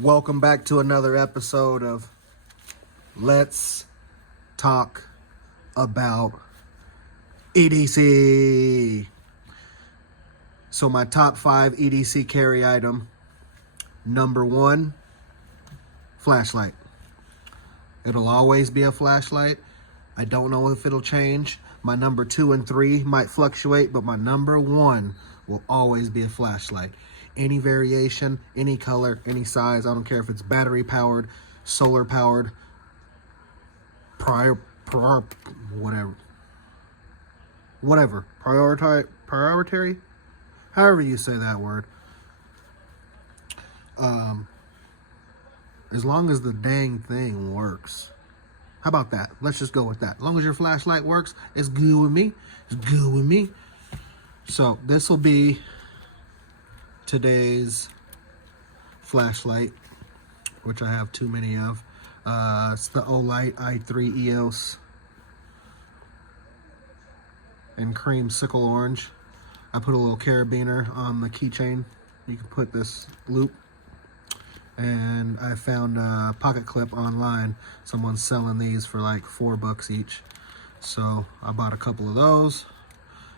Welcome back to another episode of Let's Talk About EDC. So my top 5 EDC carry item. Number 1, flashlight. It'll always be a flashlight. I don't know if it'll change. My number 2 and 3 might fluctuate, but my number 1 will always be a flashlight. Any variation, any color, any size. I don't care if it's battery powered, solar powered, whatever. Priority, however you say that word. As long as the dang thing works. How about that? Let's just go with that. As long as your flashlight works, it's good with me. It's good with me. So this will be today's flashlight, which I have too many of. It's the Olight i3E EOS in cream sickle orange. I put a little carabiner on the keychain. You can put this loop. And I found a pocket clip online. Someone's selling these for like $4 each. So I bought a couple of those,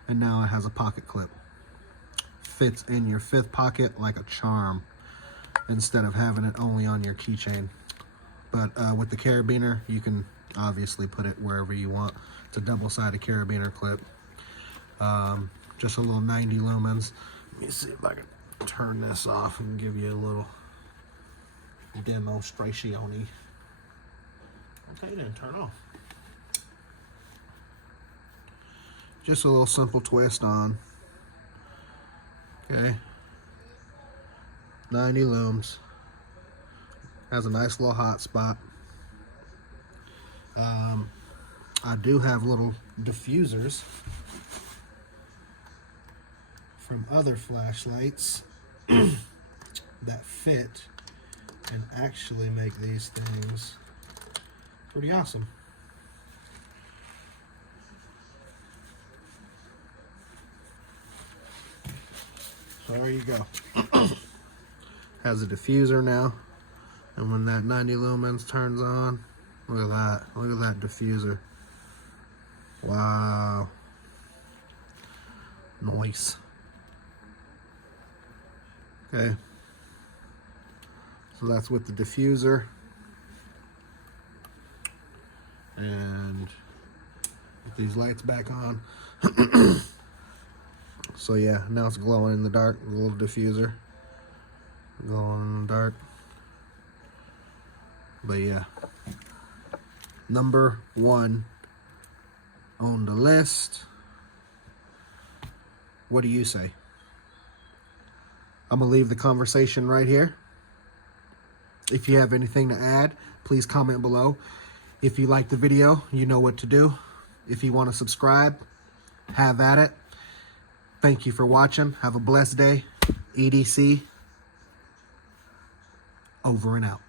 and now it has a pocket clip. Fits in your 5th pocket like a charm, instead of having it only on your keychain. But with the carabiner, you can obviously put it wherever you want. It's a double-sided carabiner clip. Just a little 90 lumens. Let me see if I can turn this off and give you a little demonstration. Okay, then turn off. Just a little simple twist on. Okay, 90 lums. Has a nice little hot spot. I do have little diffusers from other flashlights that fit and actually make these things pretty awesome. So there you go. Has a diffuser now, and when that 90 lumens turns on, look at that. Look at that diffuser. Wow. Nice. Okay. So that's with the diffuser. And put these lights back on. So yeah, now it's glowing in the dark, the little diffuser. Glowing in the dark. But yeah. Number 1 on the list. What do you say? I'm gonna leave the conversation right here. If you have anything to add, please comment below. If you like the video, you know what to do. If you want to subscribe, have at it. Thank you for watching. Have a blessed day. EDC, over and out.